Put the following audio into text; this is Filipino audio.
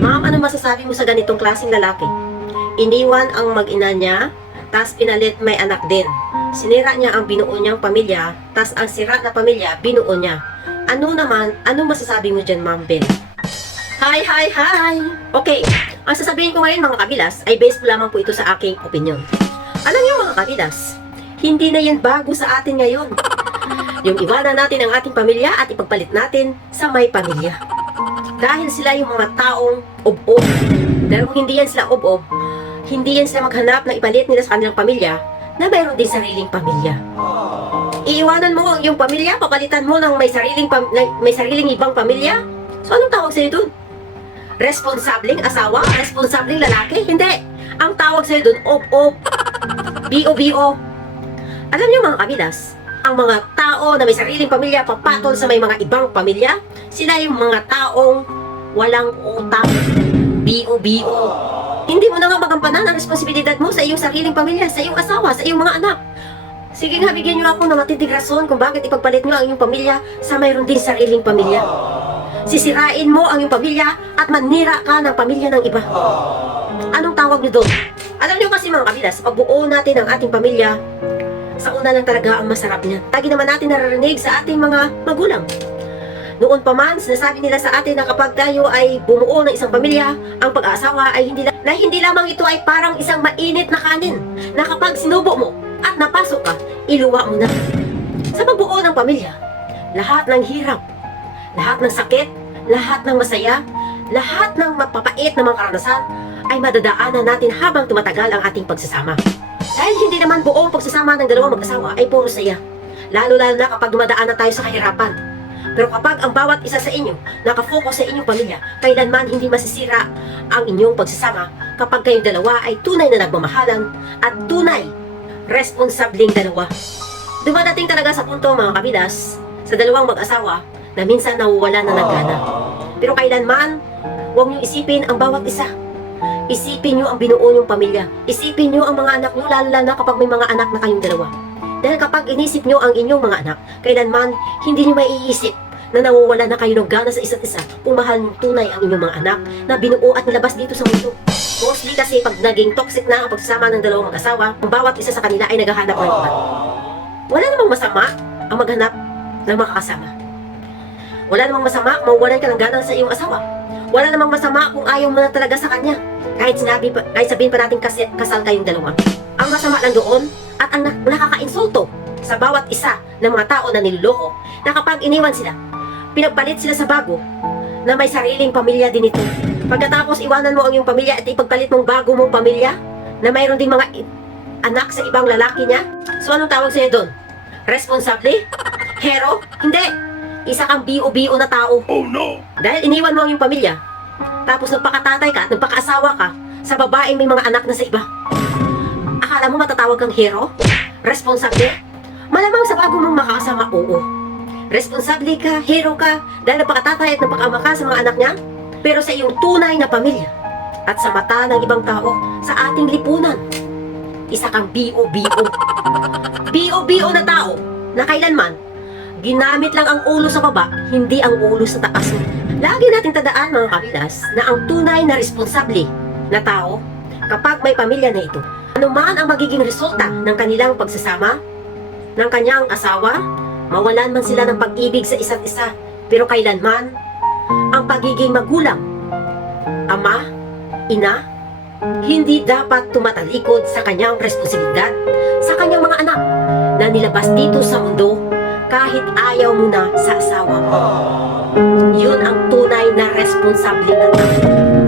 Ma'am, ano masasabi mo sa ganitong klaseng lalaki? Iniwan ang mag-ina niya, tas pinalit may anak din. Sinira niya ang binuo niyang pamilya, tas ang sira na pamilya, binuo niya. Ano masasabi mo dyan, Ma'am Bel? Hi, hi, hi! Okay, ang sasabihin ko ngayon mga kabilas ay based po lamang po ito sa aking opinion. Alam niyo mga kabilas, hindi na yan bago sa atin ngayon. Yung iwanan natin ang ating pamilya at ipagpalit natin sa may pamilya. Dahil sila yung mga taong ob-ob. Pero kung hindi yan sila ob-ob, hindi yan sila maghanap na ipalit nila sa kanilang pamilya na mayroon din sariling pamilya. Iiwanan mo ang iyong pamilya, papalitan mo ng may sariling ibang pamilya. So anong tawag sa'yo dun? Responsableng asawa? Responsableng lalaki? Hindi. Ang tawag sa'yo dun, ob-ob. B-O-B-O. Alam niyo mga kabilas, ang mga tao na may sariling pamilya papatol sa may mga ibang pamilya, sila yung mga taong walang utak. B-O-B-O. Hindi mo na nga magampanan ang responsibilidad mo sa iyong sariling pamilya, sa iyong asawa, sa iyong mga anak. Sige nga, bigyan niyo ako ng matinding rason kung bakit ipagpalit niyo ang iyong pamilya sa mayroon din sariling pamilya. Sisirain mo ang iyong pamilya at manira ka ng pamilya ng iba. Anong tawag niyo doon? Alam niyo kasi mga kabilas, pagbuo natin ang ating pamilya, sa una lang talaga ang masarap niya. Lagi naman natin naririnig sa ating mga magulang. Noon pa man, sinasabi nila sa atin na kapag tayo ay bumuo ng isang pamilya, ang pag-aasawa ay hindi lamang ito ay parang isang mainit na kanin, na kapag sinubo mo at napasok ka, iluwa mo na. Sa pagbuo ng pamilya, lahat ng hirap, lahat ng sakit, lahat ng masaya, lahat ng mapapait na mga karanasan, ay madadaanan natin habang tumatagal ang ating pagsasama. Dahil hindi naman buong pagsasama ng dalawang mag-asawa ay puro saya. Lalo-lalo na kapag dumadaan na tayo sa kahirapan. Pero kapag ang bawat isa sa inyo nakafocus sa inyong pamilya, kailanman hindi masisira ang inyong pagsasama kapag kayong dalawa ay tunay na nagmamahalan at tunay responsableng dalawa. Dumadating talaga sa punto mga kabilas sa dalawang mag-asawa na minsan nawawala na ng gana. Pero kailanman, huwag niyo isipin ang bawat isa. Isipin nyo ang binuo nyong pamilya. Isipin nyo ang mga anak nyo, lalo na kapag may mga anak na kayong dalawa. Dahil kapag inisip nyo ang inyong mga anak, kailanman hindi nyo maiisip na nawawala na kayo ng gana sa isa't isa kung mahal nyo tunay ang inyong mga anak na binuo at nilabas dito sa mundo. Mostly kasi pag naging toxic na ang pagsasama ng dalawang mag-asawa, ang bawat isa sa kanila ay naghahanap ng iba. Wala namang masama ang maghanap ng makakasama. Wala namang masama kung mawalan ka ng gana sa iyong asawa. Wala namang masama kung ayaw mo na talaga sa kanya. Kahit sabihin pa natin kasal kayong dalawa. Ang masama lang doon at ang nakaka-insulto sa bawat isa ng mga tao na niloloko na kapag iniwan sila, pinagpalit sila sa bago na may sariling pamilya din ito. Pagkatapos iwanan mo ang iyong pamilya at ipagpalit mong bago mong pamilya na mayroon ding mga anak sa ibang lalaki niya. So anong tawag sa'yo doon? Responsable? Hero? Hindi! Isa kang bio-bio na tao. Oh no! Dahil iniwan mo ang iyong pamilya, tapos nagpakatatay ka at nagpakaasawa ka sa babaeng may mga anak na sa iba. Akala mo matatawag kang hero? Responsable? Malamang sa bago mong makakasama, oo. Responsable ka, hero ka, dahil nagpakatatay at nagpakaama ka sa mga anak niya. Pero sa iyong tunay na pamilya at sa mata ng ibang tao, sa ating lipunan, isa kang bio-bio. Bio-bio na tao na kailanman ginamit lang ang ulo sa baba, hindi ang ulo sa taas. Lagi natin tandaan mga kabilas na ang tunay na responsable na tao kapag may pamilya na ito, anuman ang magiging resulta ng kanilang pagsasama, ng kanyang asawa, mawalan man sila ng pag-ibig sa isa't isa, pero kailanman ang pagiging magulang, ama, ina, hindi dapat tumatalikod sa kanyang responsibilidad sa kanyang mga anak na nilabas dito sa mundo kahit ayaw mo na sa asawa mo. Yun ang tunay na responsable na tao.